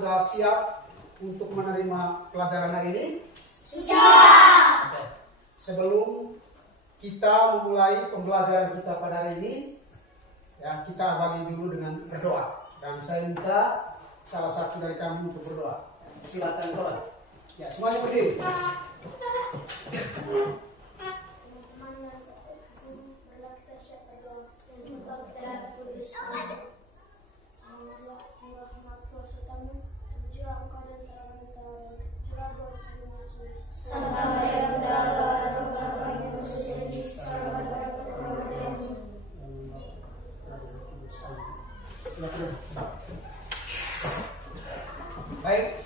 sudah siap untuk menerima pelajaran hari ini? Siap. Oke. Sebelum kita memulai pembelajaran kita pada hari ini, ya, kita awali dulu dengan berdoa. Dan saya minta salah satu dari kami untuk berdoa. Silakan doa. Ya, semuanya berdiri. Baik,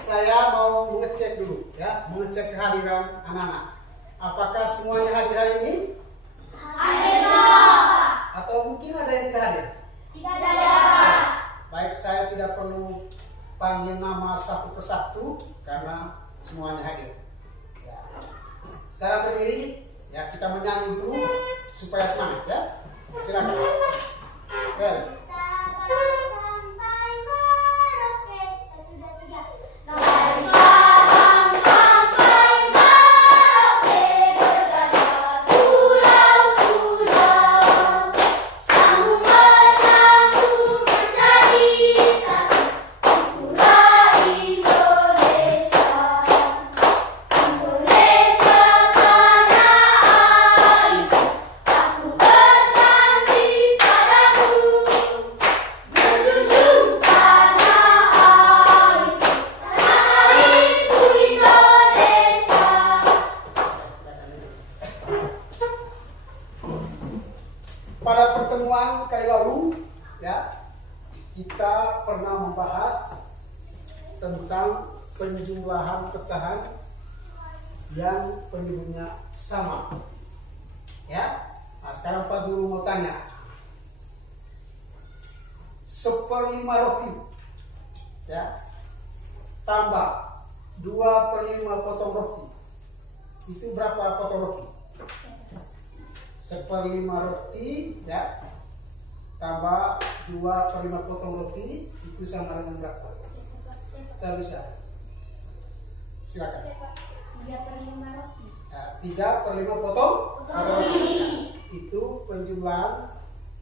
saya mau mengecek dulu, ya, mengecek kehadiran anak-anak. Apakah semuanya hadir hari ini? Hadir. Atau mungkin ada yang tidak hadir? Tidak ada. Baik, saya tidak perlu panggil nama satu persatu karena semuanya hadir. Ya. Sekarang berdiri, ya, kita menyanyi dulu supaya semangat, ya. Silakan. Well. Pada pertemuan kali lalu, ya, kita pernah membahas tentang penjumlahan pecahan yang penyebutnya sama. Ya, nah, sekarang Pak Guru mau tanya, 1/5 roti, ya, tambah 2/5 potong roti, itu berapa potong roti? 1/5 roti, ya, tambah 2/5 potong roti, itu sama dengan berapa? Saya bisa. Silakan. 3/5 roti. Nah, 3/5 potong roti. Itu penjumlahan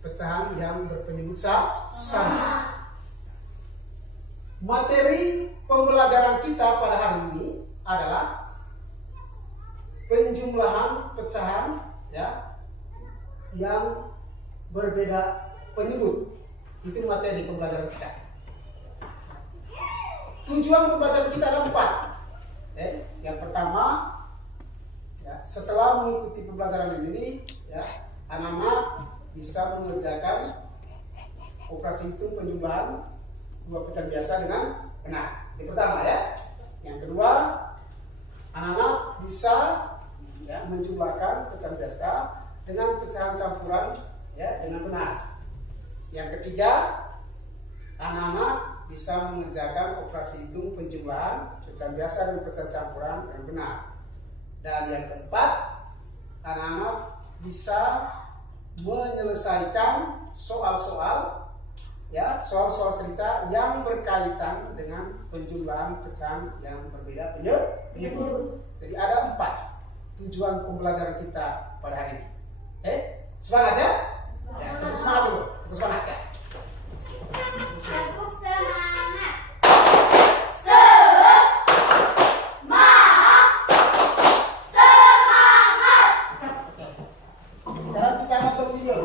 pecahan yang berpenyebut sama. Materi pembelajaran kita pada hari ini adalah penjumlahan pecahan, ya, yang berbeda penyebut. Itu materi pembelajaran kita. Tujuan pembelajaran kita ada 4. Yang pertama, ya, setelah mengikuti pembelajaran ini, ya, anak-anak bisa mengerjakan operasi hitung penjumlahan 2 pecahan biasa dengan benar. Yang pertama, ya. Yang kedua, anak-anak bisa, ya, menjumlahkan pecahan biasa dengan pecahan campuran, ya, dengan benar. Yang ketiga, anak-anak bisa mengerjakan operasi hitung penjumlahan pecahan biasa dan pecahan campuran dengan benar. Dan yang keempat, anak-anak bisa menyelesaikan soal-soal, ya, soal-soal cerita yang berkaitan dengan penjumlahan pecahan yang berbeda penyebut. Jadi ada 4 tujuan pembelajaran kita pada hari ini. Semangat, ya? Ya, tepuk semangat dulu. Tepuk semangat, ya. Tepuk semangat. Oke. Sekarang kita nonton video.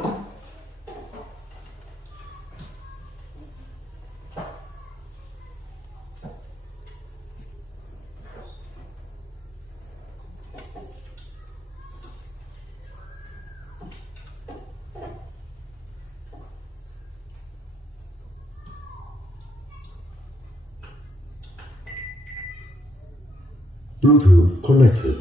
Bluetooth connected.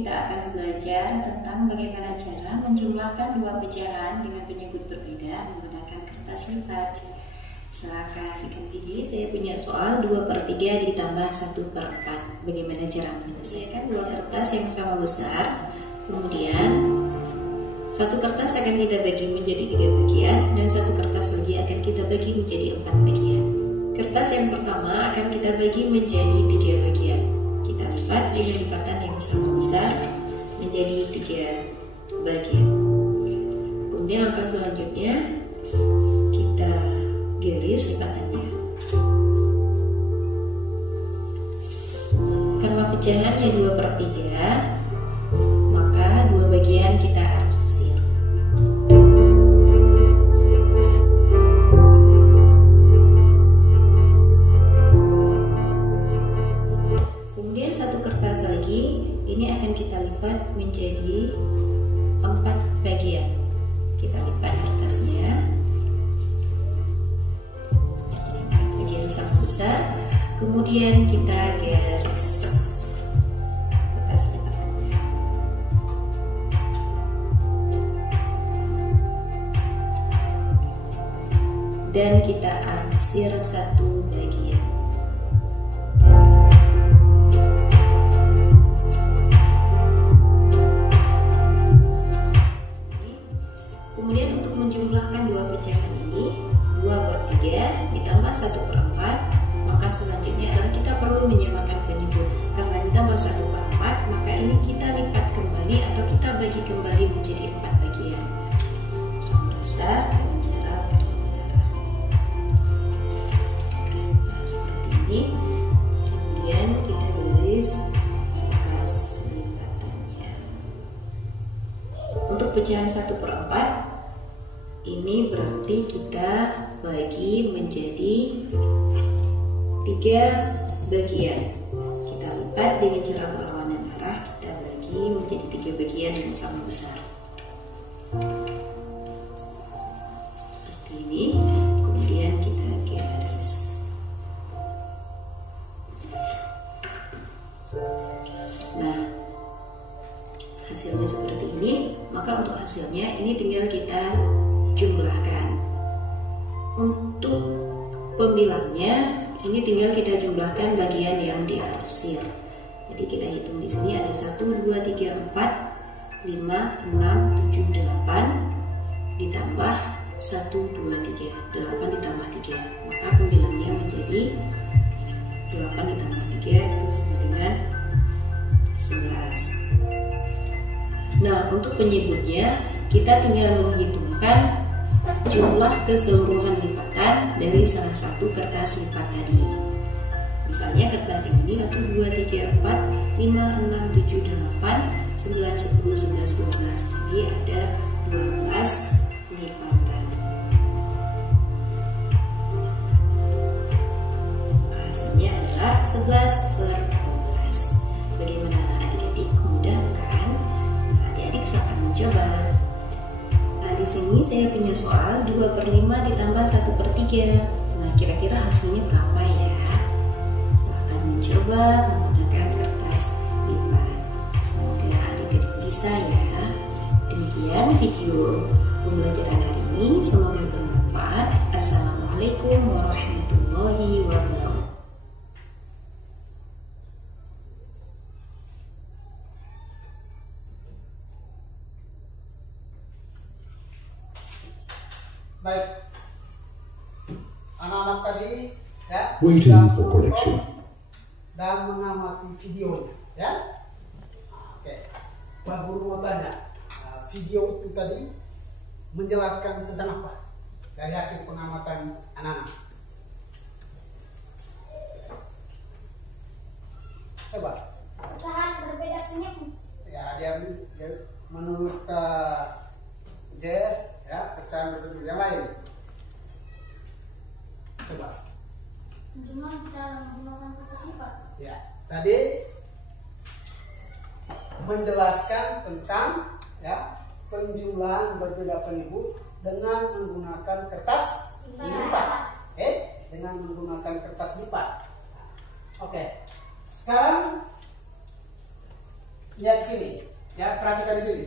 kita akan belajar tentang bagaimana cara menjumlahkan dua pecahan dengan penyebut berbeda menggunakan kertas lipat. Silakan sikat gigi. Saya punya soal 2/3 ditambah 1/4. Bagaimana cara menyelesaikan dua kertas yang sama besar? Kemudian satu kertas akan kita bagi menjadi 3 bagian dan satu kertas lagi akan kita bagi menjadi 4 bagian. Kertas yang pertama akan kita bagi menjadi 3 bagian. Kita lipat dengan lipatan yang sama besar menjadi 3 bagian. Kemudian langkah selanjutnya kita garis lipatannya. Karena pecahannya 2/3, maka 2 bagian kita arsir. Kemudian satu kertas lagi, ini akan kita lipat menjadi 4 bagian. Kita lipat atasnya. Sama besar, kemudian kita garis bekas lipatannya dan kita arsir 1 bagian. Kemudian untuk menjumlahkan dua pecahan ini 2/3 ditambah 1/4, maka selanjutnya adalah kita perlu menyamakan penyebut. Karena ditambah 1/4, maka ini kita lipat kembali atau kita bagi kembali menjadi 4 bagian. Sama besar dengan cara berdarah. Nah, seperti ini. Kemudian kita garis bekas lipatannya. Untuk pecahan 1/4 ini berarti kita bagi menjadi 3 bagian. Kita lipat dengan cara berlawanan arah, kita bagi menjadi 3 bagian yang sama besar. Seperti ini. Kemudian kita garis. Nah, hasilnya seperti ini. Maka untuk hasilnya ini tinggal kita jumlahkan. Untuk pembilangnya ini tinggal kita jumlahkan bagian yang diarsir. Jadi kita hitung di sini ada 1, 2, 3, 4, 5, 6, 7, 8 ditambah 1, 2, 3, 8 ditambah 3. Maka pembilangnya menjadi 8 ditambah 3 sama dengan 11. Nah, untuk penyebutnya kita tinggal menghitungkan jumlah keseluruhan lipatan dari salah satu kertas lipat tadi. Misalnya kertas ini 1, 2, 3, 4, 5, 6, 7, 8, 9, 10, 11, 12. Jadi ada 12 lipatan. Hasilnya adalah 11/12. Bagaimana adik-adik? Mudah bukan? Adik-adik silakan mencoba. Di sini saya punya soal 2/5 ditambah 1/3. Nah, kira-kira hasilnya berapa ya? Silahkan mencoba menggunakan kertas lipat. Semoga adik-adik bisa ya. Demikian video pembelajaran hari ini. Semoga bermanfaat. Assalamualaikum warahmatullahi wabarakatuh. Baik, anak-anak tadi ya Waiting for connection. dan mengamati videonya ya. Oke, Pak Guru mau tanya, video itu tadi menjelaskan tentang apa dari hasil pengamatan anak-anak? Coba. Pecahan berbeda penyebut. Ya, dia menurut J ya, pecahan berbeda yang lain. Coba. Menjumlah cara menggunakan kertas lipat. Ya, tadi menjelaskan tentang ya penjumlahan berbeda penyebut dengan menggunakan kertas lipat. Dengan menggunakan kertas lipat. Oke. Sekarang lihat sini. Perhatikan di sini.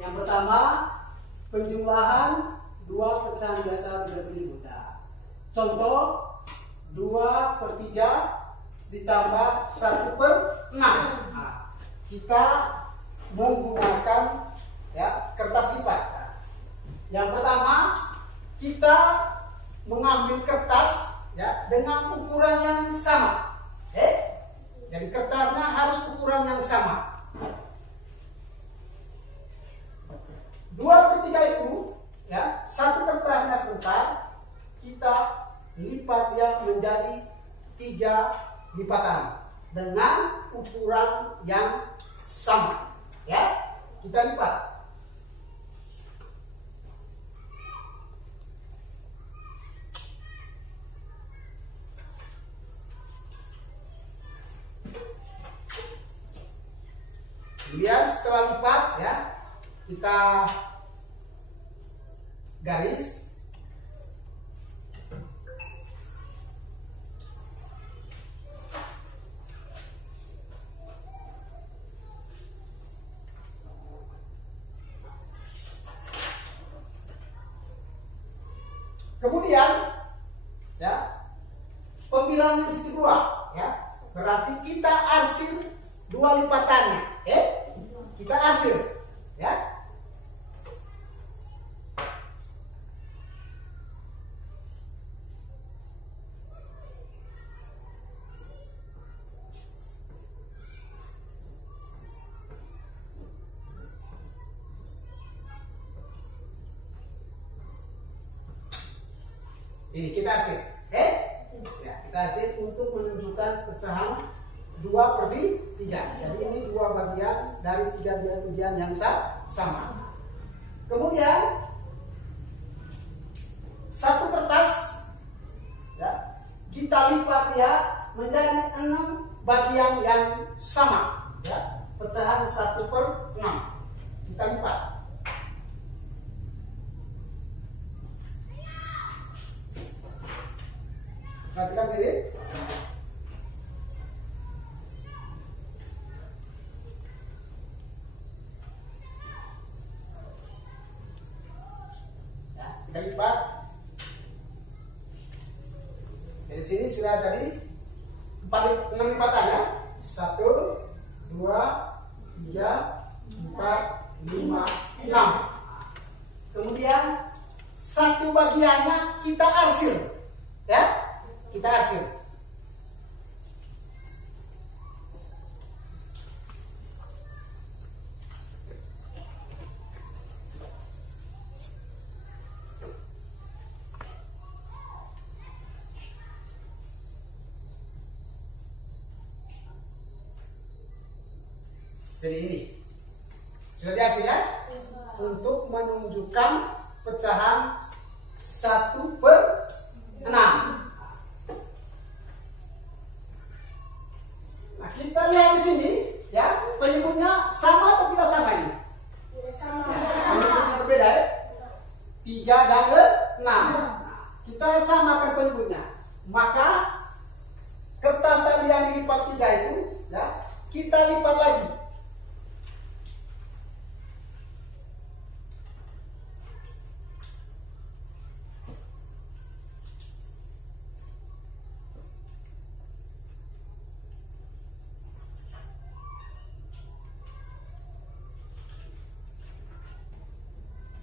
Yang pertama, penjumlahan 2 pecahan biasa berpilih buta. Contoh 2/3 ditambah 1/6. Nah, kita menggunakan ya kertas lipat. Yang pertama, kita mengambil kertas ya dengan ukuran yang sama. Jadi kertasnya harus ukuran yang sama. 2/3 itu ya, satu kertasnya sebentar kita lipat dia menjadi 3 lipatan dengan ukuran yang sama. Ya, kita lipat. Kemudian setelah lipat ya, kita garis. Kemudian ya, pembilangan yang kedua ya, berarti kita arsir 2 lipatannya. Kita arsir ya. Ini kita arsir. Ya, kita arsir untuk menunjukkan pecahan 2/3. Jadi ini 2 bagian dari 3 bagian yang sama. Kemudian satu kertas ya, kita lipat ya menjadi 6 bagian yang sama ya, pecahan 1/6. Kita lipat. Perhatikan sini. Kita lipat. Dari sini sudah jadi 6 lipatan ya. 1, 2, 3, 4, 5, 6. Kemudian satu bagiannya kita arsir ya. Kita arsir. Jadi ini sudah diarsir ya, untuk menunjukkan pecahan 1/6. Nah, kita lihat di sini ya, penyebutnya sama atau tidak sama ini? Tidak sama. Penyebutnya berbeda ya. 3 dan 6. Kita samakan penyebutnya. Maka kertas tadi yang dilipat 3 itu ya, kita lipat lagi.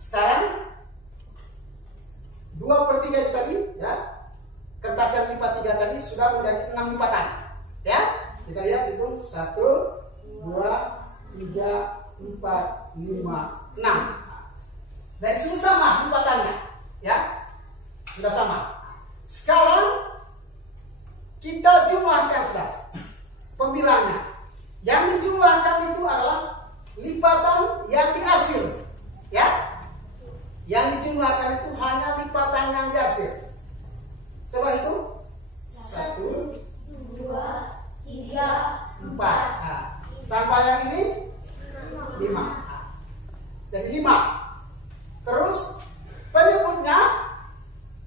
Sekarang 2/3 itu tadi ya, kertas yang lipat 3 tadi sudah menjadi 6 lipatan ya. Kita lihat itu 1, 2, 3, 4, 5, 6. Dan sudah sama lipatannya ya, sudah sama. Sekarang kita jumlahkan sudah pembilangnya. Yang dijumlahkan itu adalah lipatan yang diarsir ya. Yang dijumlahkan itu hanya lipatan yang diarsir. Coba itu 1, 2, 3, 4. Nah, tambah yang ini 5. Jadi 5. Terus penyebutnya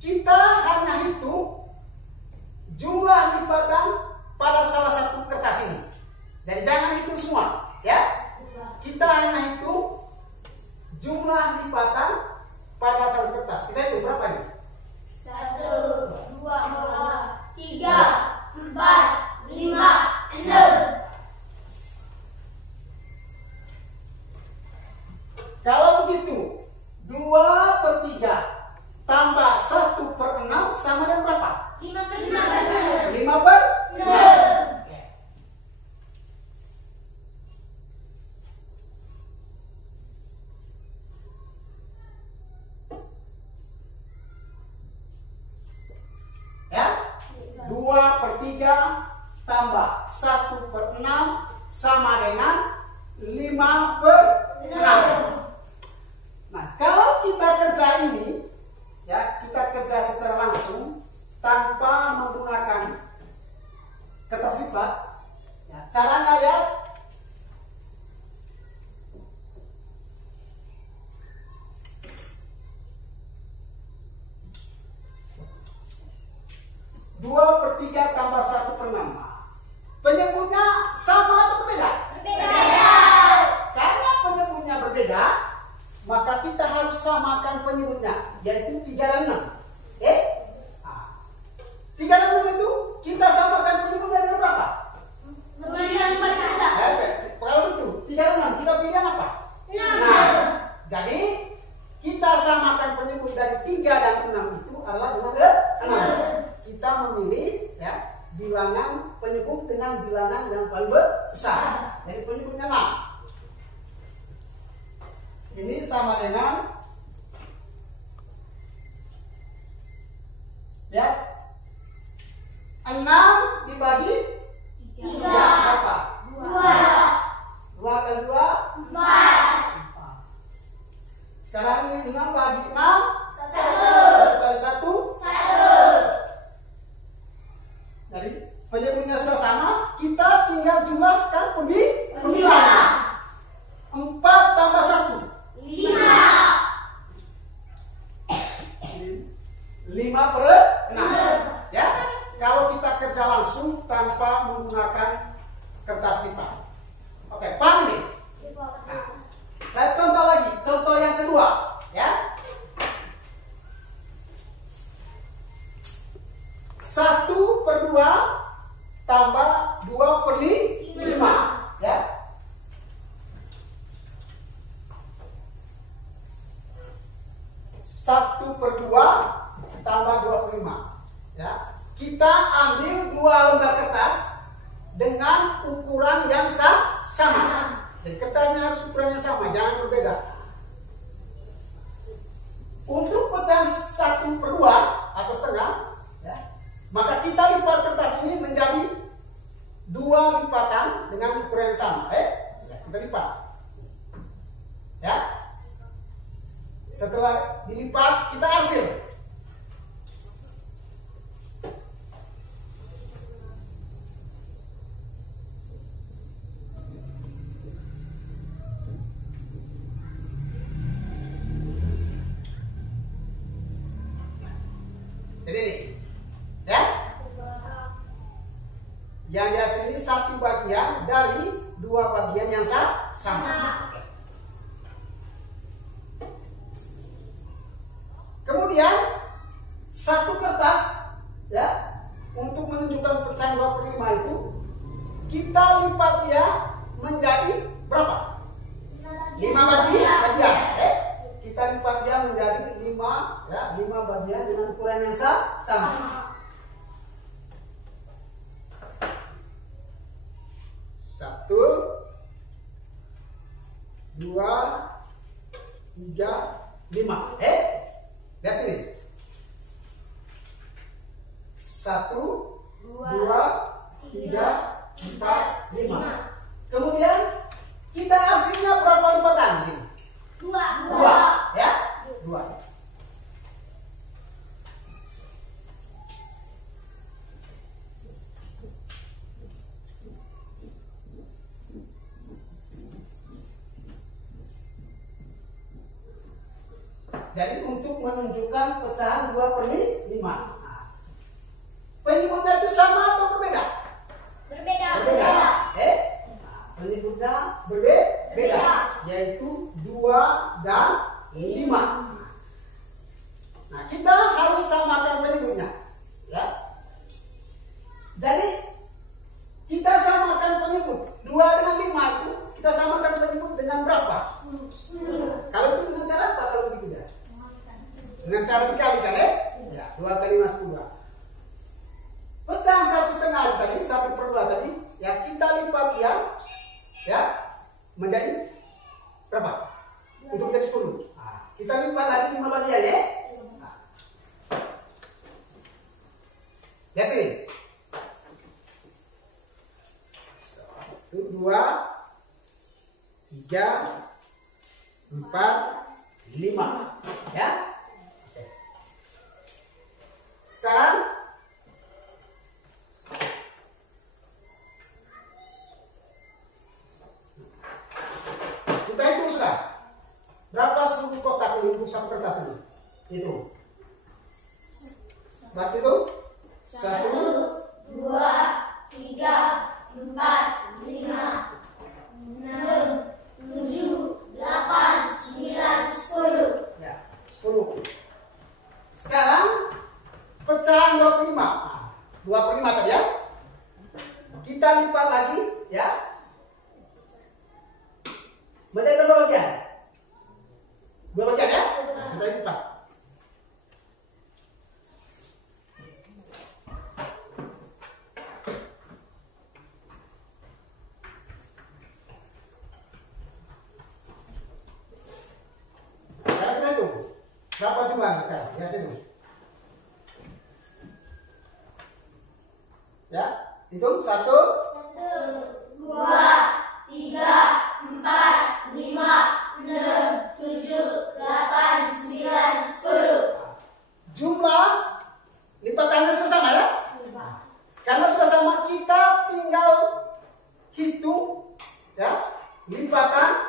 kita hanya hitung jumlah lipatan pada salah satu kertas ini. Jadi jangan hitung semua ya. Kita hanya 3 tambah 1/6. Penyebutnya sama atau berbeda? Berbeda. Karena penyebutnya berbeda, maka kita harus samakan penyebutnya, yaitu 3 dan 6. 3 dan 6 itu kita samakan penyebutnya dengan berapa? Dengan 4 besar. Kalau itu 3 dan 6, kita pilih yang apa? 6. Nah, jadi kita samakan penyebut dari 3 dan 6 itu adalah dengan 6. Kita memilih ya bilangan penyebut dengan bilangan yang paling besar. Jadi penyebutnya 6. Ini sama dengan ya 6 dibagi 3 berapa? 2 kali 2 4. Sekarang ini 6 bagi 6 1 kali 1 1. Jadi penyebutnya sudah sama, kita tinggal jumlahkan pembilangan. 4 tambah 1 5/6. Ya, kalau kita kerja langsung tanpa menggunakan kertas lipat. Oke, paham ini? Nah, saya contoh lagi, contoh yang kedua, ya. 1/2 tambah 2/5, ya. 1/2 tambah 2/5, ya. Kita ambil 2 lembar kertas dengan ukuran yang sama. Jadi kertasnya harus ukurannya sama, jangan berbeda. Untuk pecahan 1/2 atau setengah, ya, maka kita lipat kertas ini menjadi 2 lipatan dengan ukuran yang sama. Kita lipat, ya. Setelah dilipat, kita hasil. Jadi ini, ya. Yang dihasil ini 1 bagian dari 2 bagian yang sama. Kemudian 1 kertas, ya, untuk menunjukkan pecahan 2/5 itu kita lipat dia menjadi berapa? 5 bagian. Kita lipat dia menjadi 5, ya, 5 bagian dengan ukuran yang sama. 1 2 3 5. Lihat sini. 1 2 3 4 5. Kemudian kita hasilnya berapa lipatan di sini? 2, ya? 2. Jadi untuk menunjukkan pecahan 2/5. Penyebutnya itu sama atau berbeda? Berbeda. Penyebutnya berbeda, yaitu 2 dan 5. Nah, kita harus samakan penyebutnya, ya. Jadi kita samakan penyebut 2 dengan 5 itu, kita samakan penyebut dengan berapa? 10. Kalau itu dengan cara apa kalau begitu ya? Dengan cara dikalikan, ya. 2 kali 5 10. Pecahan 1/2 tadi, 1/2 tadi, ya, kita lipat dia, ya, menjadi berapa? Untuk menjadi 10. Nah, kita lipat lagi 5 bagian, ya. Nah. Lihat sini. 1 2 3 4 5, ya. Oke. Sekarang kita hitung sudah berapa seluruh kotak untuk 1 kertas ini. Hitung. Berarti itu 1 2, 3, 4, 5, 6, 7, 8, 9, 10. Ya, 10. Sekarang pecahan 25. Nah, 25 tadi ya. Kita lipat lagi ya. Menjadi berapa bagian? 2 bagian ya. Kita lipat. Sekarang kita hitung. Berapa jumlahnya sekarang? Lihat itu. Ya, hitung 1, 1, 2, 3, 4, 5, 6, 7, 8, 9, 10. jumlah lipatannya sudah sama ya. Karena sudah sama, kita tinggal hitung ya lipatan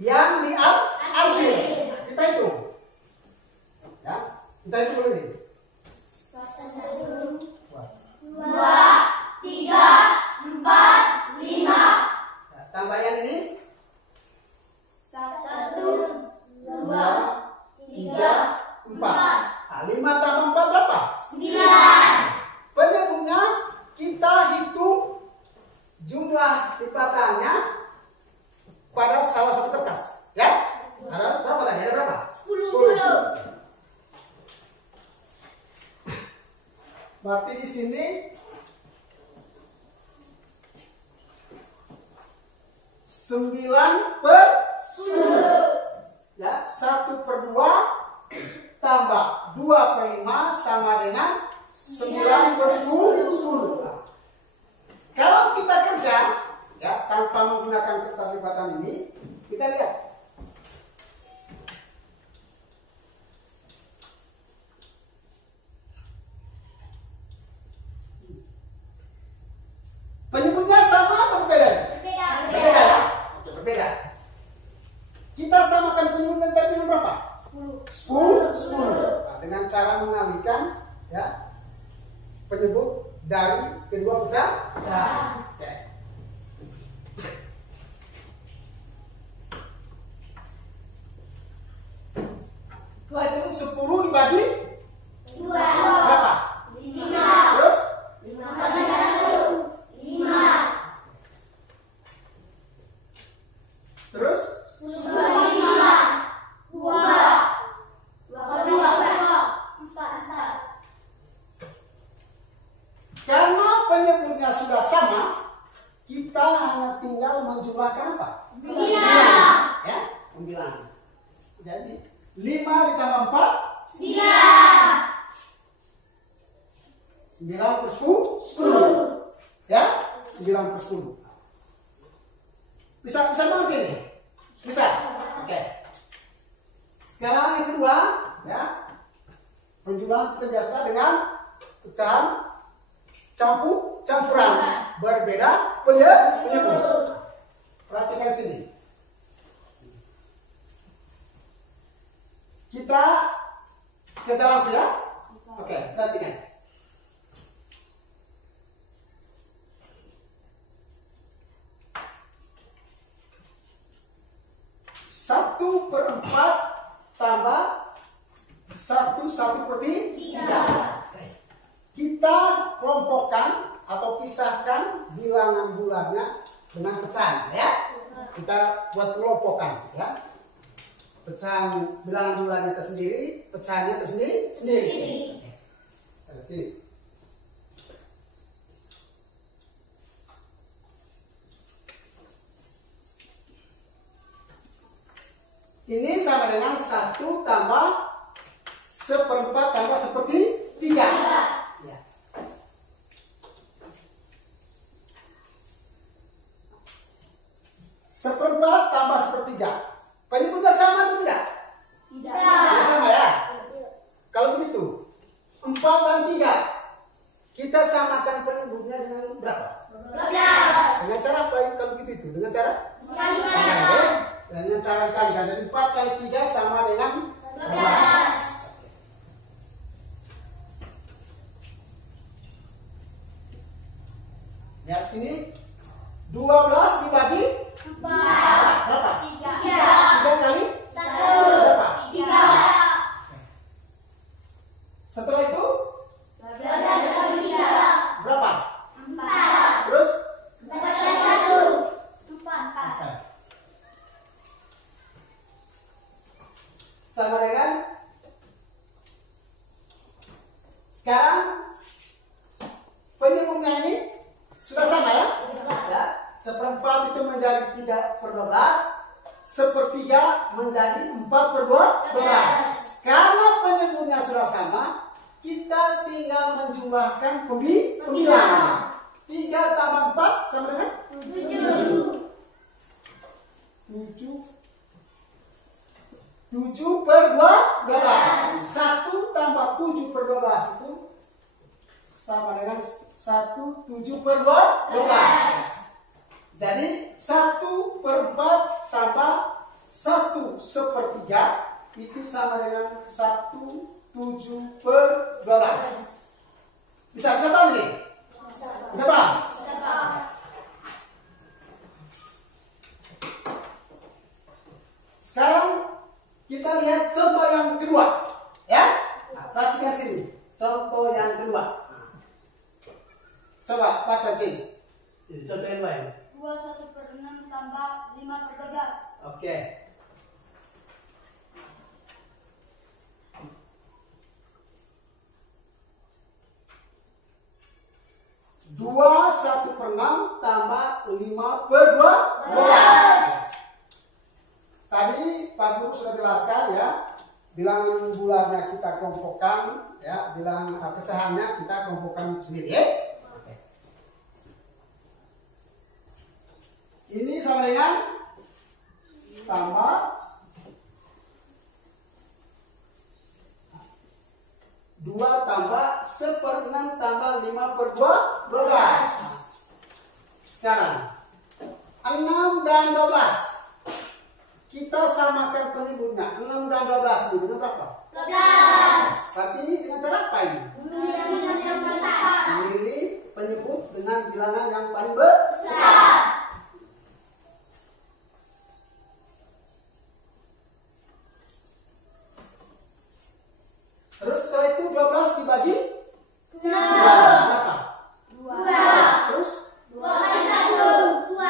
yang dihasil. Kita hitung ya, kita hitung dulu nih. 1, 2, 3, 4, 5. Ya, tambah yang ini 1, 2, 2, 3, 4. 4, Nah, 5 tambah 4 berapa? 9. Penyebutnya kita hitung jumlah lipatannya pada salah satu kertas ya. Ada berapa tadi? Ada berapa? 10. Berarti di sini 9 per 10 ya, 1/2 tambah 2/5 sama dengan 9 per 10. Nah, kalau kita kerja ya tanpa menggunakan kertas lipatan ini, kita lihat penyebutnya sama atau berbeda? Berbeda ya? Oke, berbeda. Kita samakan penyebutnya tadi dengan berapa? 10. Nah, dengan cara mengalihkan ya penyebut dari kedua pecahan. Oke. Setelah itu 10 dibagi 2, berapa? 5, Terus 1, 5, terus 5, 2, 4. karena penyebutnya sudah sama, kita hanya tinggal menjumlahkan apa? Bilang. Ya, pembilangan. Jadi 5 ditambah 4 9 per 10. Ya, 9 per 10. Bisa banget ini? Bisa. Oke. Sekarang yang kedua, ya. Penjumlahan terbiasa dengan pecahan campuran berbeda penyebut. Perhatikan sini. Kita kerja langsung ya. Oke, perhatikan. Satu per 4 tambah 1/3. Kita kelompokkan atau pisahkan bilangan bulannya dengan pecahan ya. Kita buat kelompokan ya. Pecahan bilangan bulannya tersendiri, pecahannya tersendiri. Sini. Ini sama dengan 1 tambah 1/4 tambah 1/3. Ya. Seperempat tambah 1/3. Penyebutnya sama atau tidak? Tidak sama ya. Kalau begitu 4 dan 3 kita samakan penyebutnya dengan berapa? 12. Dengan cara apa kalau begitu? Dengan cara Kalikan. dengan cara dikalikan. Jadi 4 kali 3 sama dengan 12. Lihat sini. 12 dibagi 4. berapa? 3. 3 kali 1. berapa? 3. Setelah itu 12 kali 3. berapa? 4. Terus 14 1. 4. sama dengan sekarang penyambungnya ini sudah sama ya? Ya, seperempat itu menjadi 3/12, sepertiga menjadi 4/12. Karena penyambungnya sudah sama, kita tinggal menjumlahkan pembilangan. 3 tambah 4 sama dengan 7. 7/12. 1 tambah 7/12 itu sama dengan 1 7/12. Jadi 1/4 tambah 1/3 itu sama dengan 1 7/12. Bisa paham ini? Bisa paham? Sekarang kita lihat contoh yang kedua, ya. Nah, perhatikan sini, contoh yang kedua. Coba baca James. Ini contoh yang lain. 21/6 tambah 5/12. Oke. Dua 1/6 tambah 5/12. Tadi Pak Guru sudah jelaskan ya, bilangan bulannya kita kelompokkan, ya, bilangan pecahannya kita kelompokkan sendiri. Ya? Oke. Ini sama dengan tambah 2 tambah 1/6 tambah 5/12. Sekarang 6 dan 12. Kita samakan penyebutnya. 6 dan 12 ini dengan berapa? 12. Berarti ini dengan cara apa ini? Bilangan yang besar. Memilih penyebut dengan bilangan yang paling besar. Besar. Terus setelah itu 12 dibagi 6. berapa? 2. Terus 2 kali 1. 2.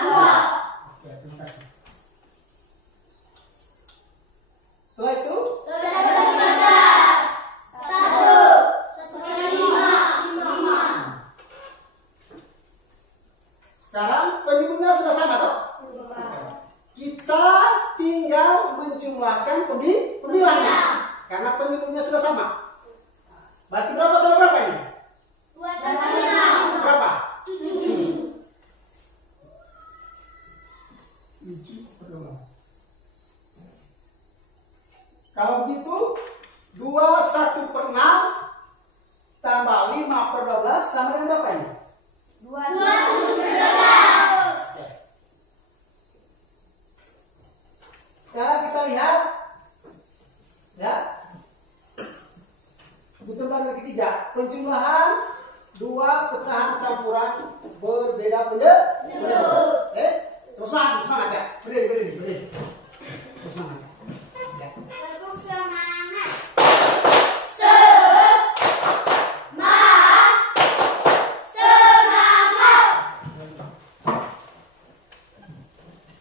oke, terima kasih. Setelah itu 12 kali 15. 1. 1 kali 5. 5. sekarang penyebutnya sudah sama toh? Kita tinggal menjumlahkan pembilangnya karena penyebutnya sudah sama. Berarti berapa tambah berapa ini? 2 tambah 5. Berapa? 7. 7/12. Kalau begitu 2 1/6 tambah 5/12 sama dengan berapa ini? 2 7/12. Oke. Sekarang kita lihat ya. Butuh yang ketiga, penjumlahan 2 pecahan campuran berbeda penyebut. Terus semangat ya. Berdiri. Terus semangat. Ya. Tepuk semangat. Semangat.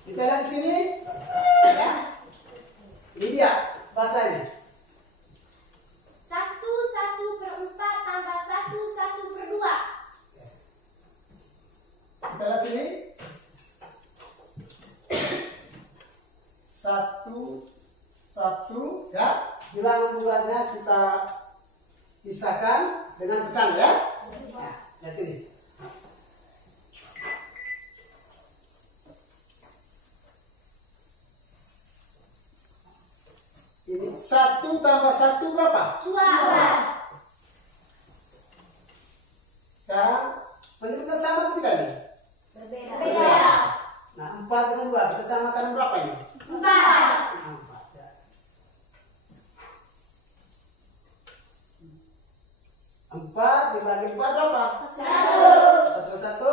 Kita lihat di sini, ya. Ini dia, baca ini. 1/4 tambah 1/2. Kita lihat sini. 1 ya. Bilangan bulannya kita pisahkan dengan pecahan ya. Lihat sini. Ini 1 tambah 1 berapa? 2. Sekarang penyebutnya sama atau tidak nih? Berbeda. Nah 4 dengan 2 kita samakan berapa ini? 4. 4 ya. 4 dibagi 4 berapa? 1. 1.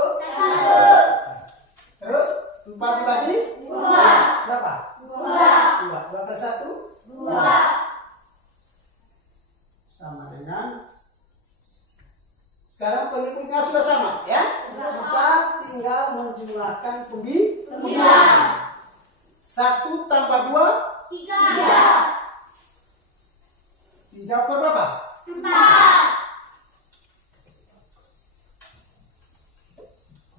Terus 4 dibagi 2 berapa? 2. 2 per 1 2. Sama dengan, sekarang pengikutnya sudah sama ya. Kita tinggal menjumlahkan pembilang. 1 tambah 2 3 per berapa? 4.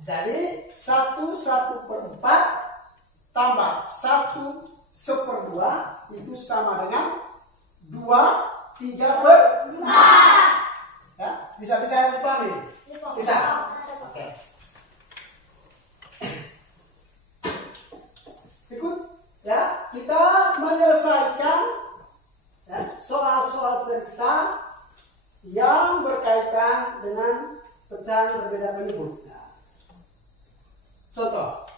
Jadi 1 per 4 tambah 1 1/2 itu sama dengan 2 3 per 4. Ya, bisa dipahami? Bisa. Oke. Ikut ya, kita menyelesaikan ya, soal-soal cerita yang berkaitan dengan pecahan berbeda penyebut. Nah, contoh,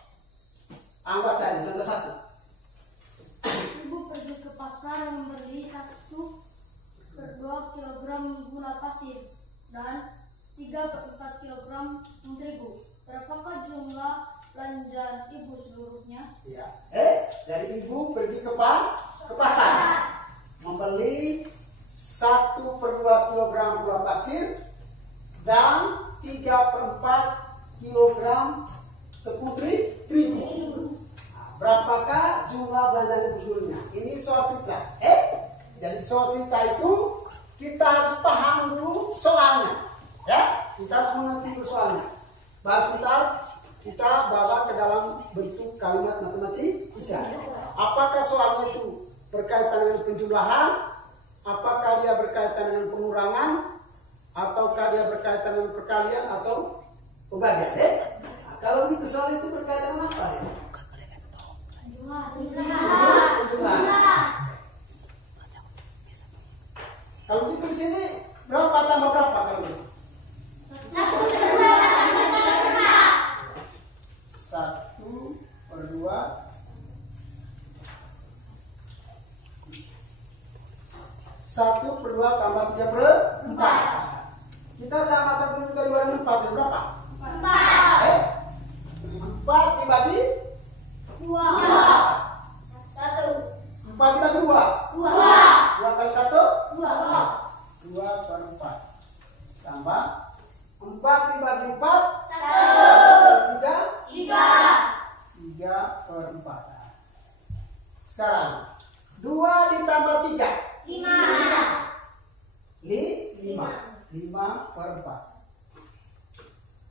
anggap saja contoh 1. Ibu pergi ke pasar membeli 1/2 kilogram gula pasir dan 3/4 kilogram terigu. Berapakah jumlah belanjaan ibu seluruhnya? Ya. Dari ibu pergi ke pasar membeli 1/2 kilogram gula pasir dan 3/4 kilogram tepung terigu. Berapakah jumlah belanjaan ibu seluruhnya? Ini soal cerita. Jadi soal cerita itu kita harus paham dulu soalnya. Ya, kita harus mengerti dulu soalnya. Baru kita bawa ke dalam bentuk kalimat matematika. Apakah soalnya itu berkaitan dengan penjumlahan? Apakah dia berkaitan dengan pengurangan? Ataukah dia berkaitan dengan perkalian atau pembagian? Nah, kalau gitu soal itu berkaitan dengan apa ya? Penjumlahan. Kalau gitu di sini berapa tambah berapa kalau gitu? 1/2 1/2 tambah 3/4. Kita samakan dulu ke 2 dan 4 berapa? 4 dibagi 2 4 dibagi 2 2 kali 1 2 per 4 tambah 4 dibagi 4 3 per 4. Sekarang 2 ditambah 3 5 per 4.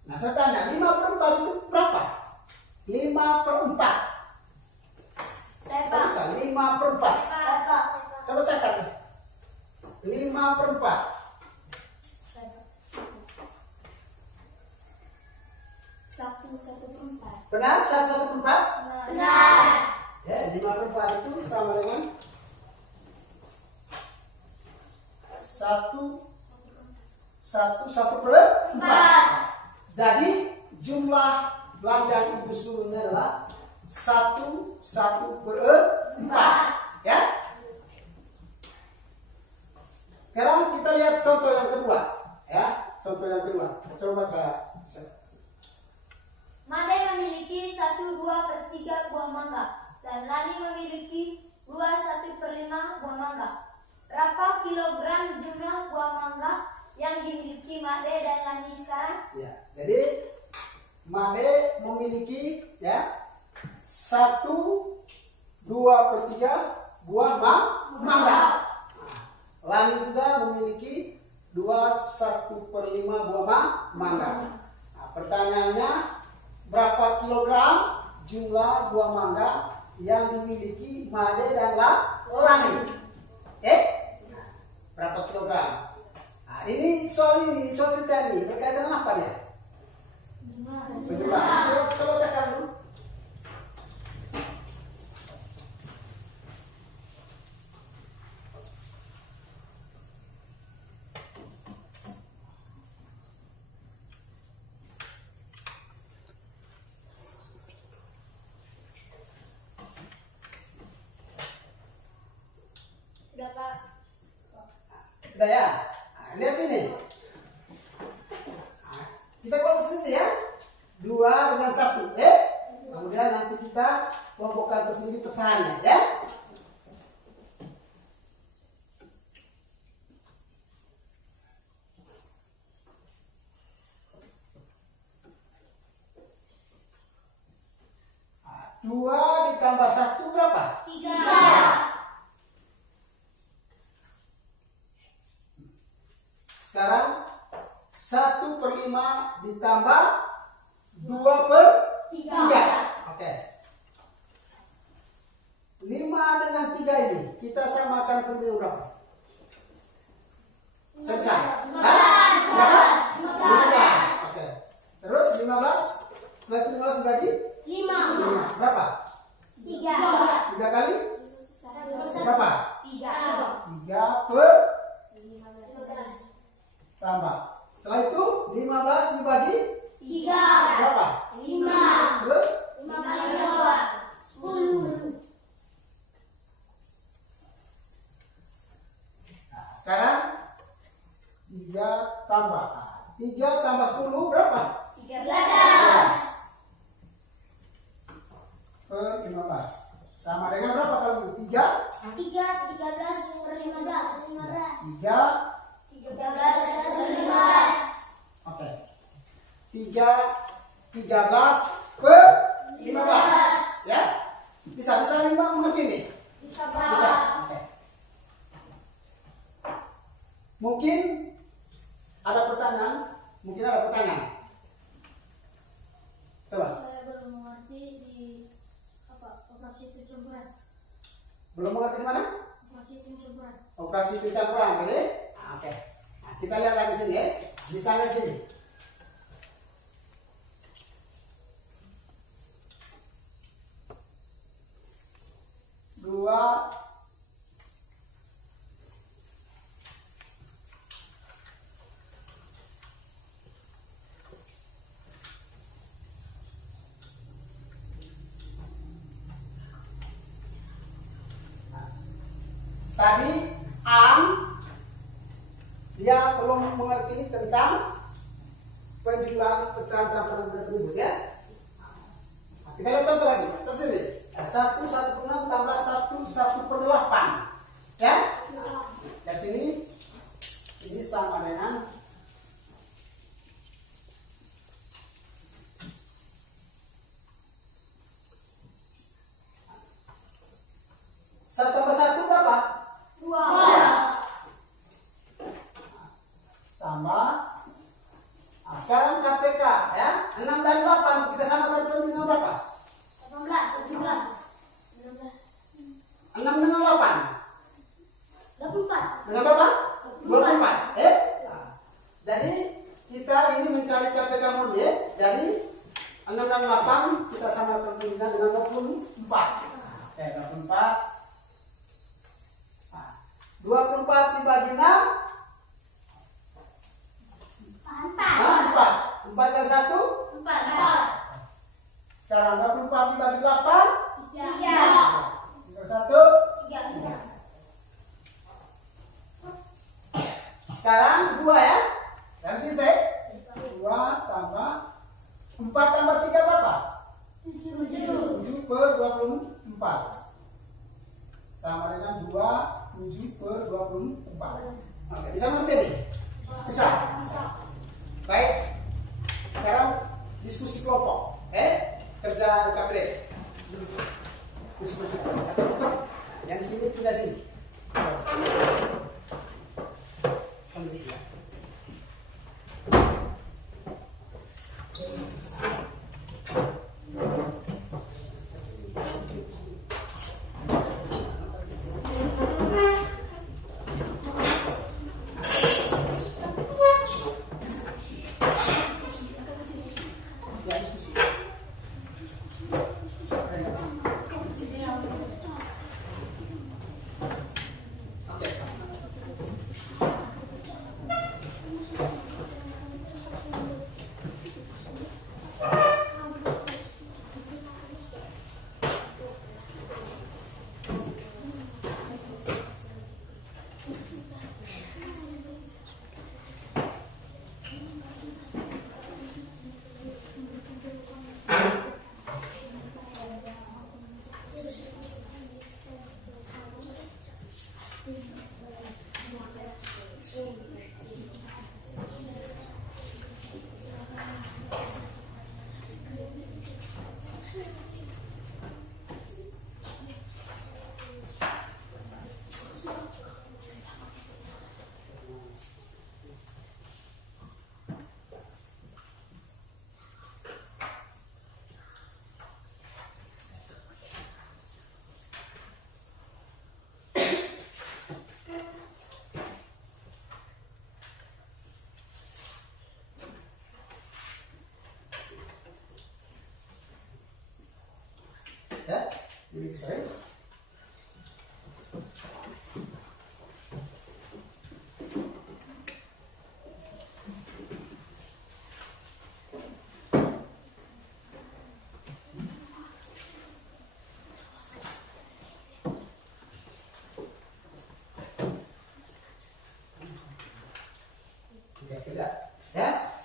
Nah saya tanya 5 per 4 itu berapa? 5 per 4 saya bisa 5 per 4. Coba catat nih. 5 per 4 1/4. benar? 1/4? Benar. Ya, 5 per 4 itu sama dengan 1 per 4. Jadi jumlah belanjaan ibu seluruhnya adalah 1 per 4. Ya. Sekarang kita lihat contoh yang kedua. Ya, contoh yang kedua. Coba saya. Made memiliki 1/2/3 buah mangga dan Lani memiliki 1/5 buah mangga. Berapa kilogram jumlah buah mangga yang dimiliki Made dan Lani sekarang? Ya, jadi Made memiliki ya 1/2/3 buah mangga. Lani juga memiliki 1/5 buah mangga. Nah, pertanyaannya berapa kilogram jumlah buah mangga yang dimiliki Made dan Lani? Berapa kilogram? Nah, ini soal cerita ini berkaitan dengan apa ya? Penjumlahan. Coba cekkan dulu. Sudah ya? Nah, lihat sini. pecahannya ya. Dua ditambah satu berapa? 3. Sekarang 1/5 ditambah 2/3. Oke. 5 dengan 3 ini kita samakan menjadi berapa? Selesai. 15. Oke. Terus 15 setelah 15 dibagi 5. Berapa? 3 kali? Berapa? 3 per tambah. Setelah itu 15 dibagi 3. berapa? 5. Terus 5 kali 2. 10. Nah, sekarang 3 tambah 3 tambah 10 berapa? 13. Per 15 sama dengan berapa kalau 3? 13 per 15. 3. 13 per 15. Oke. 13 per 15 ya. Bisa mengerti nih? Bisa. Oke. Mungkin ada pertanyaan? Coba. Saya belum mengerti di operasi pencampuran. Belum mengerti di mana? Operasi pencampuran. Operasi pencampuran, oke? Oke. Nah, kita lihat lagi sini ya. Di sana sini. Dua tadi dia belum mengerti tentang penjumlahan pecahan campuran berikut ya. Nah, kita lihat contoh lagi. Contoh sini. 1/1/6 tambah 1/1/8 ya. Dari sini ini sama dengan 1 tambah 1 berapa? 2. Tambah. Nah, sekarang KPK ya. 6 dan 8 kita samakan dengan berapa? 18. 6 dengan 8. 24. Dengan berapa? 24. Nah, jadi kita ini mencari KPK murni ya. Jadi 6 dan 8 kita samakan dengan 24. Oke, 24. 24 dibagi 6 4 kali 1 4. sekarang 24 dibagi 8 3. 1 sekarang 2 ya. Dan sini saya 2 tambah 4 tambah 3 berapa? 7 per 24 sama dengan 7 per 24. Oke, bisa mengerti nih? Bisa. Baik. Sekarang diskusi kelompok. Kerja KPD. Diskusi kelompok. Yang di sini sudah sini. Sampai sini ya.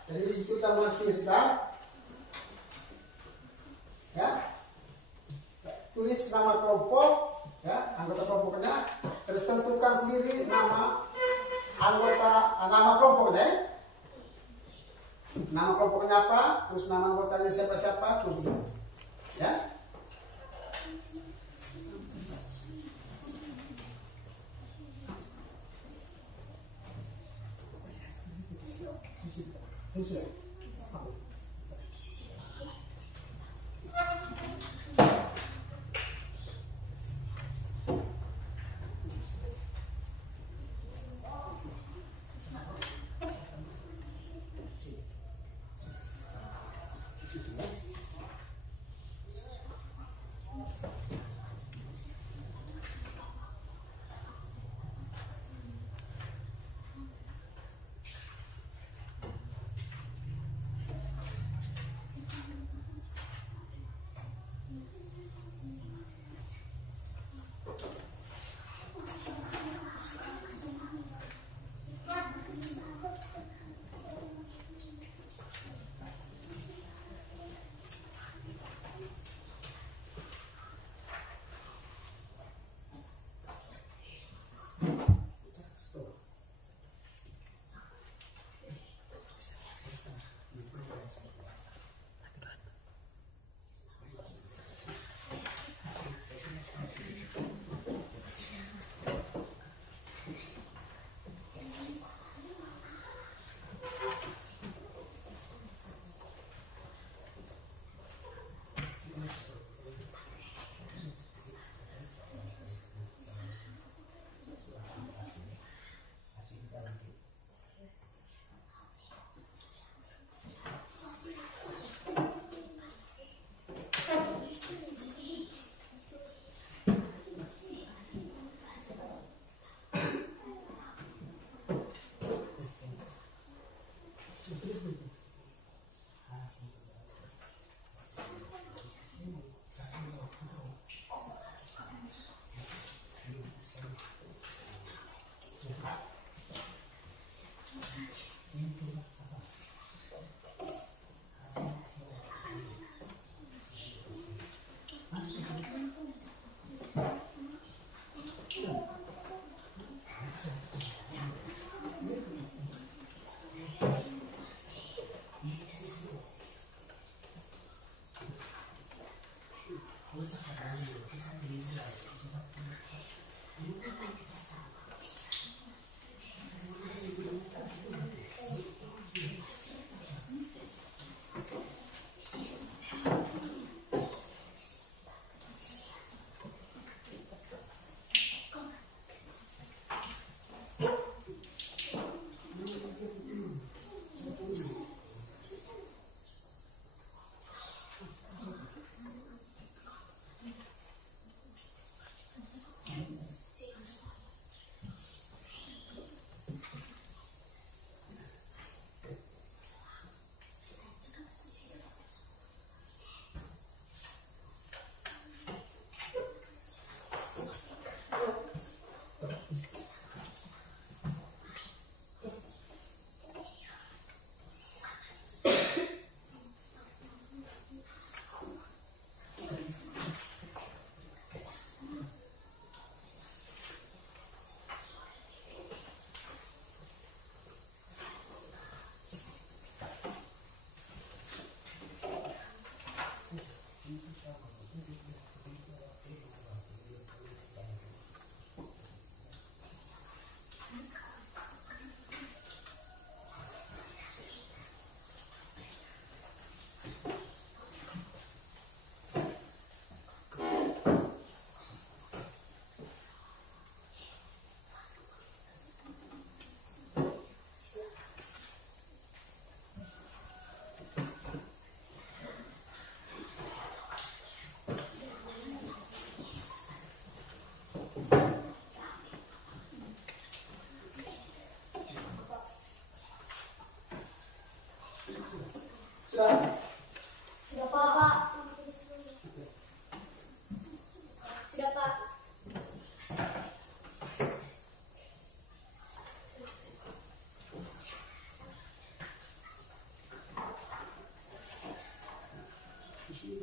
Jadi di situ tambah sudah. Ya. Tulis nama kelompok, ya, anggota kelompoknya. Terus tentukan sendiri nama kelompoknya. Nama kelompoknya apa? Terus nama anggotanya siapa-siapa? Terus, ya.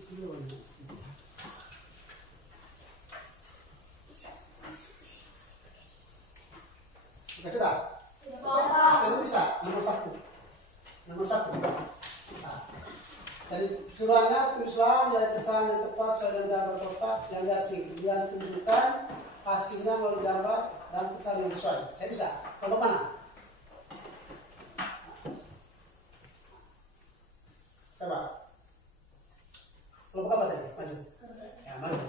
Oke, sudah? Sudah bisa? Nomor satu. Nah, dari suratnya tulislah dari pecahan yang tepat sesuai dengan gambar kotak yang dihasil. Kemudian tunjukkan hasilnya melalui gambar dan pecahan yang sesuai. Saya bisa? Kelompok mana? Coba. Kelompok apa tadi? Maju. Ya, maju.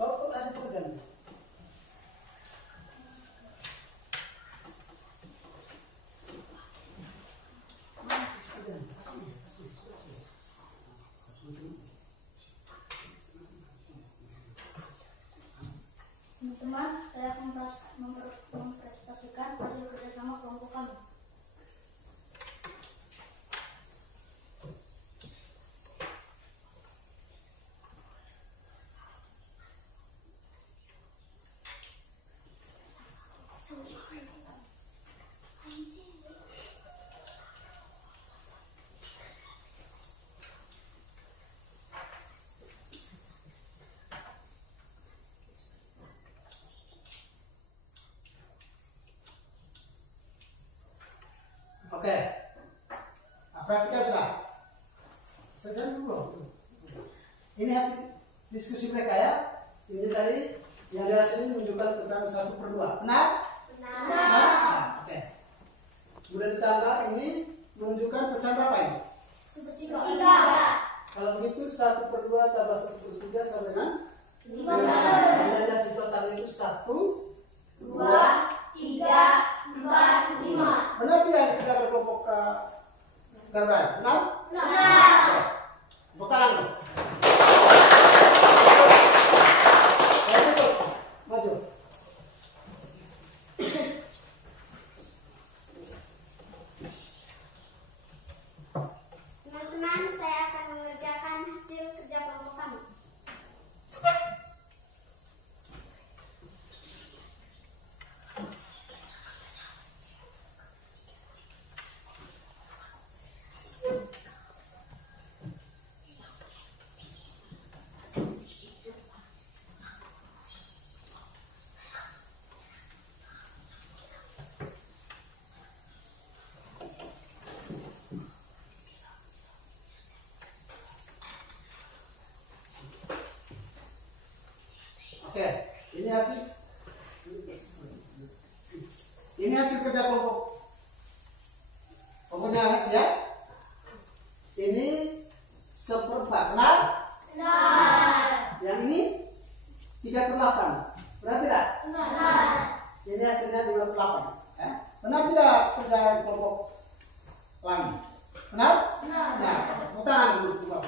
Bawa kasih pekerjaan. Teman-teman, saya akan mempresentasikan hasil kerjasama kelompok kami. Oke. Perhatikan sudah. Sedang dulu. Ini hasil diskusi mereka ya. Ini tadi yang di hasil ini menunjukkan pecahan 1/2. Benar? Benar. Oke. Kemudian ditambah ini menunjukkan pecahan berapa ini? 3. Kalau begitu 1/2 tambah 1/3 sama dengan 5. Kemudian hasil total itu 1, 2, 3, 4, 5. benar tidak kita berkelompok gambar? Benar? Benar. Tepuk tangan. Maju. Teman-teman, saya akan mengerjakan hasil kerja kelompok kami. Oke, ini hasil kerja kelompok. Pokoknya ya, ini 1/4. Benar? Benar. Yang ini 3/8. Benar tidak? Benar. Ini hasilnya 2/8. Benar tidak kerja kelompok lain? Benar? Benar. Nah, tepuk tangan dulu.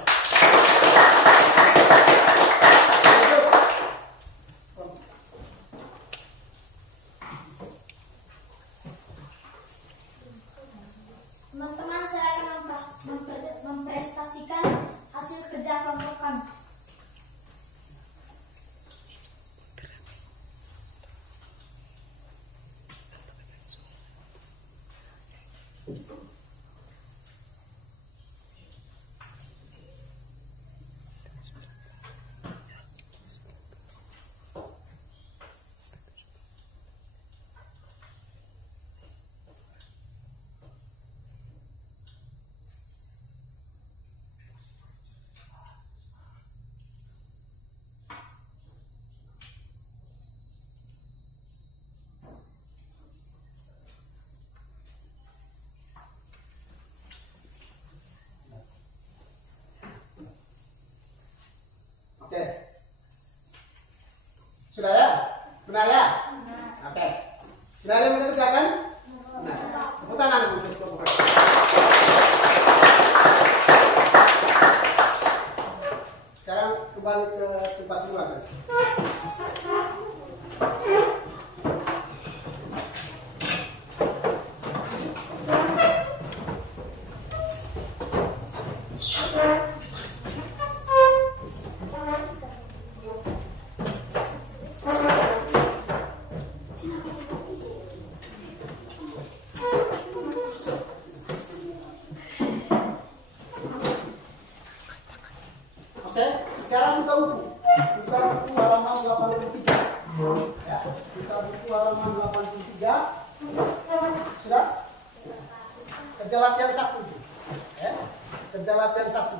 Teman-teman, saya akan mempresentasikan hasil kerja kelompok kami. Kerja latihan 1. Ya. Kerja latihan 1.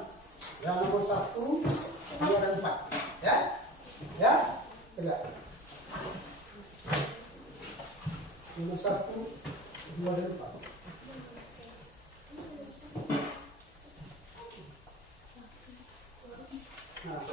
Yang nomor 1, 2 dan 4. Ya. Ya. Tegak. Nomor 1, 2 dan 4. Nah.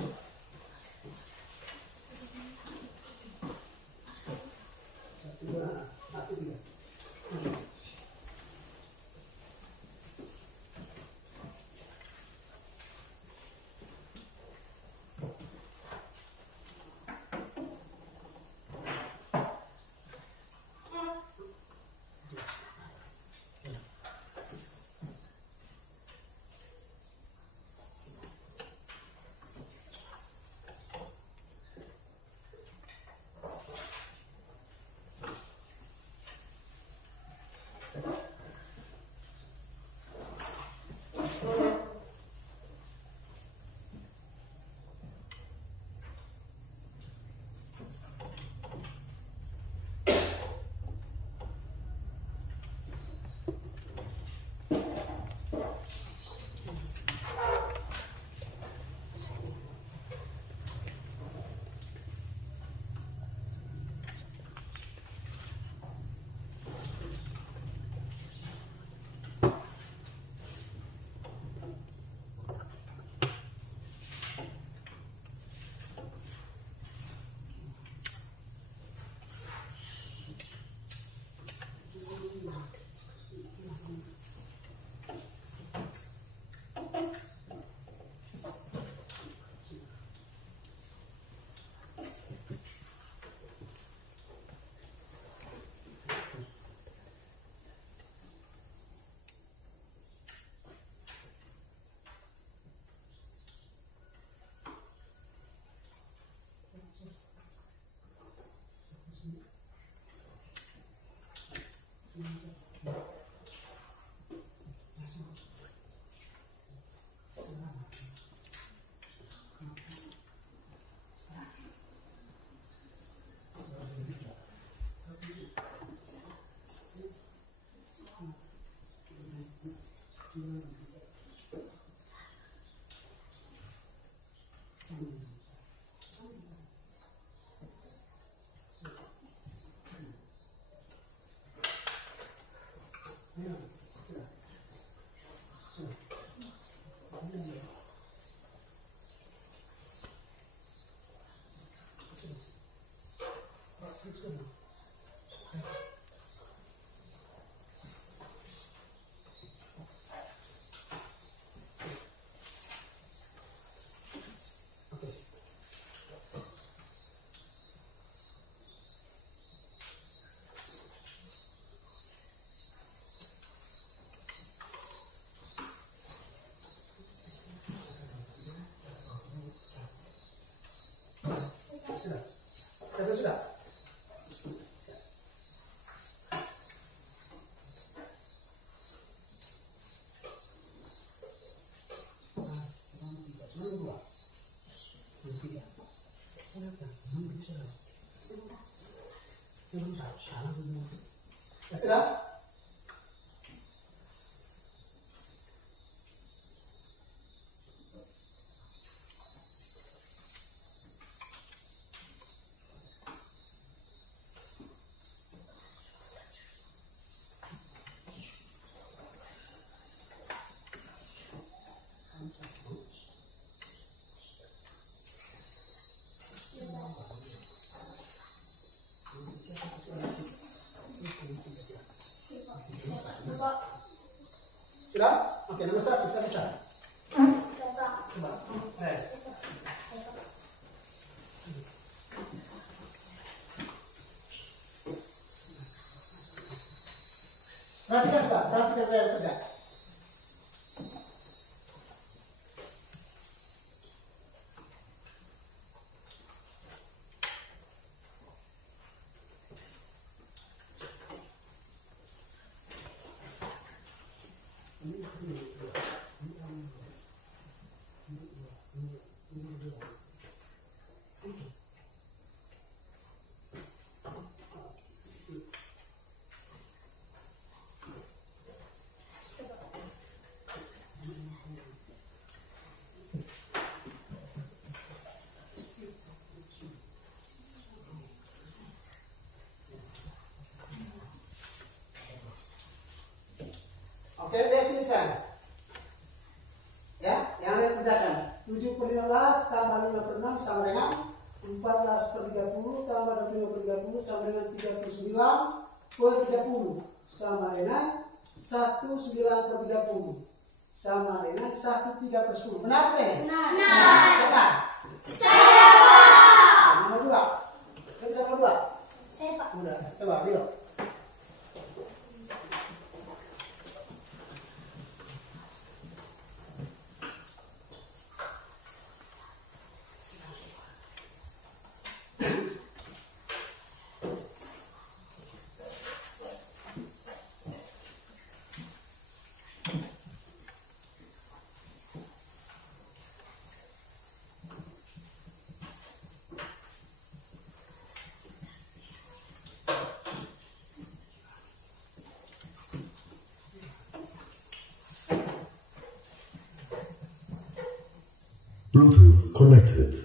Sudah. Sudah. Sudah? Oke, nomor 1, bisa. Coba. Perhatikan sudah, perhatikan saya kerja. sekarang. Ya, yang Anda kerjakan. 7/15 tambah 5/6 sama dengan 14/30 tambah 25/30 sama dengan 39/30 sama dengan 19/30 sama dengan 13/10. Benar kan? Benar. Siapa? Saya, Pak. Nomor 2. Siapa 2? Saya, Pak. Udah, coba Rio. Bluetooth connected.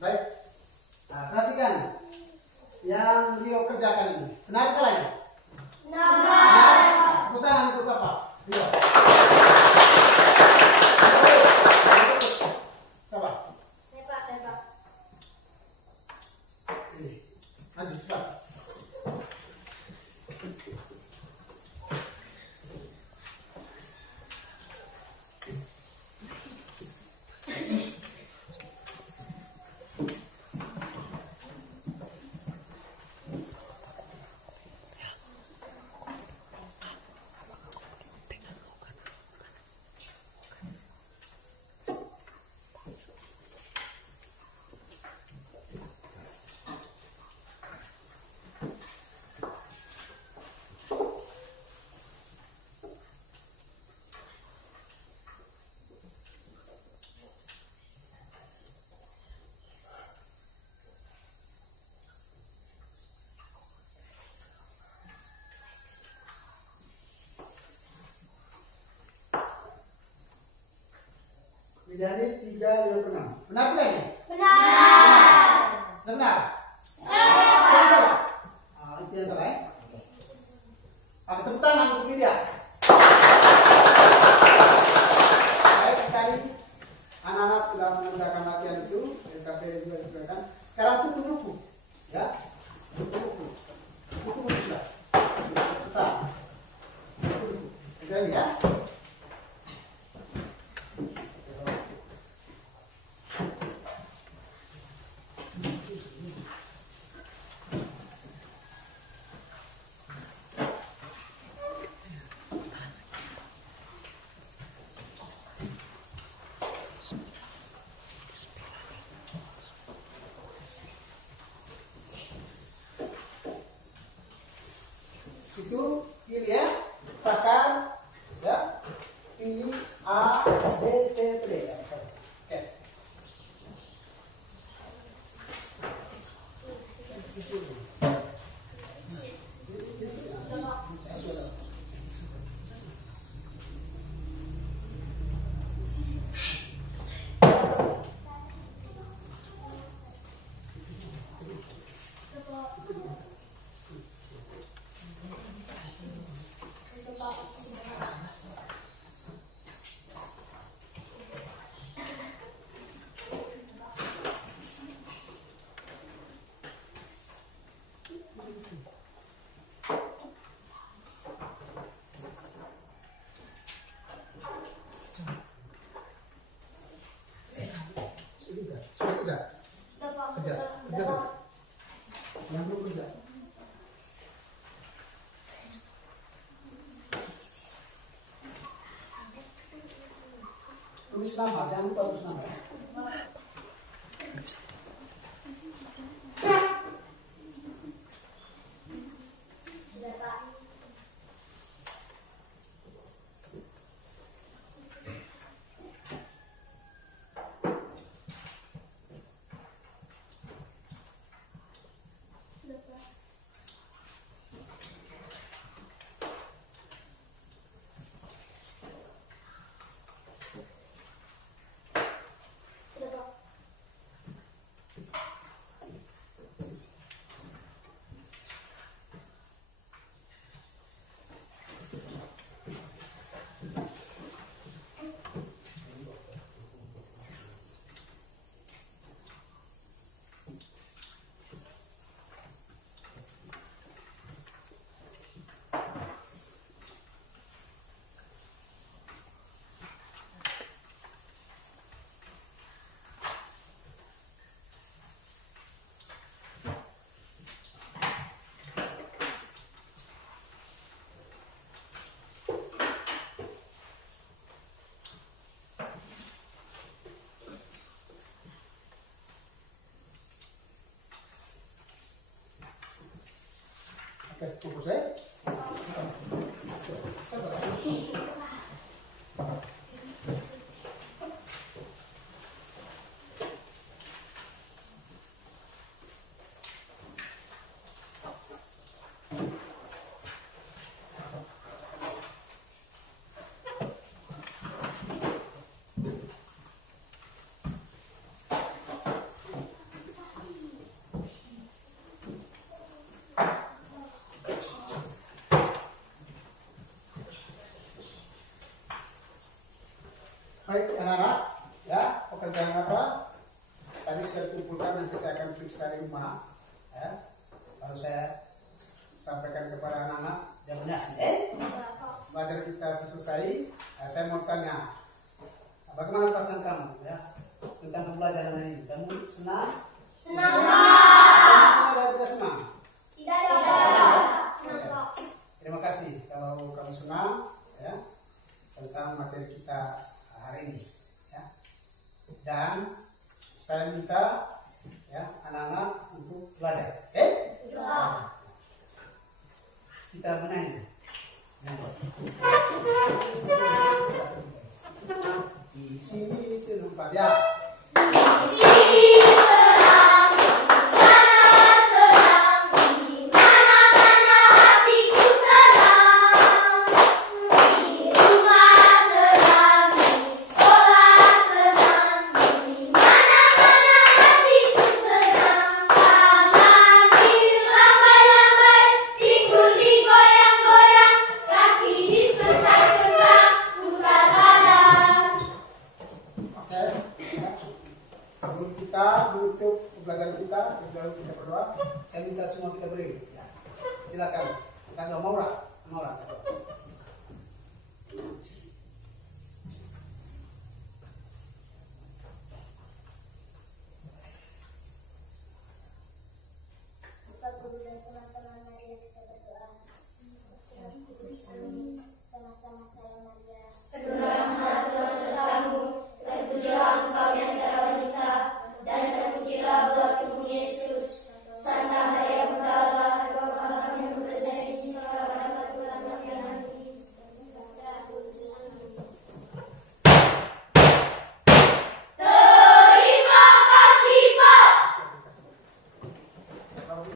Baik. Nah, perhatikan yang Rio kerjakan ini. Benar salahnya? Benar. Tepuk tangan untuk Bapak. Rio. Coba. Saya, Pak. Saya, Pak. Ini. Maju cepat. Jadi 356. Benar tidak ini? Benar. Benar. Siapa salah? Ah, itu yang salah ya. Pakai tepuk tangan untuk dia. Baik, tadi anak-anak sudah menggunakan latihan itu, LKP juga digunakan. Sekarang tutup buku, ya. Tutup buku. Tutup buku sudah. Tutup buku. Jadi ya. Itu skill ya, cakar ya, pilih A, B, C, D ya. Oke. Oke, tunggu saya. Sabar. Baik anak-anak, ya pekerjaan apa? Tadi sudah dikumpulkan, nanti saya akan periksa di rumah, ya. Lalu saya sampaikan kepada anak-anak jam 11. Belajar kita selesai. Saya mau tanya, bagaimana perasaan kamu, ya, tentang pembelajaran ini? Kamu senang? Senang. Atau tidak senang? Tidak ada. Ya. Terima kasih kalau kamu senang, ya, tentang materi kita hari ini, ya. Dan saya minta, ya, anak-anak untuk belajar, oke? Kita menyanyi. Di sini serempat, ya. Sebelum kita menutup pembelajaran kita, sebelum kita berdoa, saya minta semua kita berdiri. Ya. Silakan. Kita mau lah.